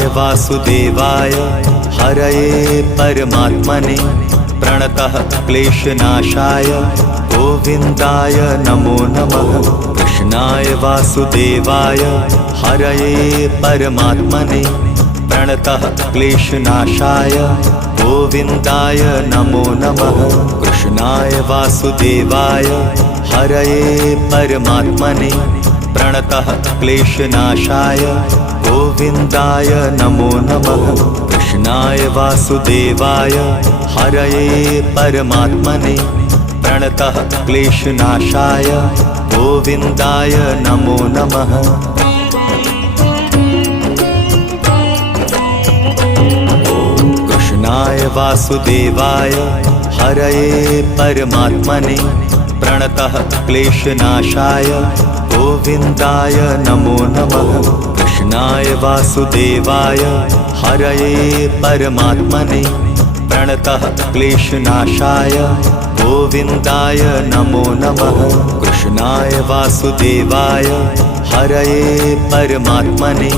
कृष्णाय वासुदेवाय हरये परमात्मने प्रणतः क्लेशनाशाय गोविन्दाय नमो नमः। कृष्णाय वासुदेवाय हरये परमात्मने प्रणतः क्लेशनाशाय गोविन्दाय नमो नमः। कृष्णाय वासुदेवाय हरये परमात्मने प्रणतः क्लेशनाशाय गोविन्दाय नमो नमः। कृष्णाय वासुदेवाय हरये परमात्मने प्रणतः क्लेशनाशाय गोविन्दाय नमो नमः। कृष्णाय वासुदेवाय हरये परमात्मने प्रणतः क्लेशनाशाय गोविन्दाय नमो नमः। कृष्णाय वासुदेवाय हरये परमात्मने प्रणतः क्लेशनाशाय गोविन्दाय नमो नमः। कृष्णाय वासुदेवाय हरये परमात्मने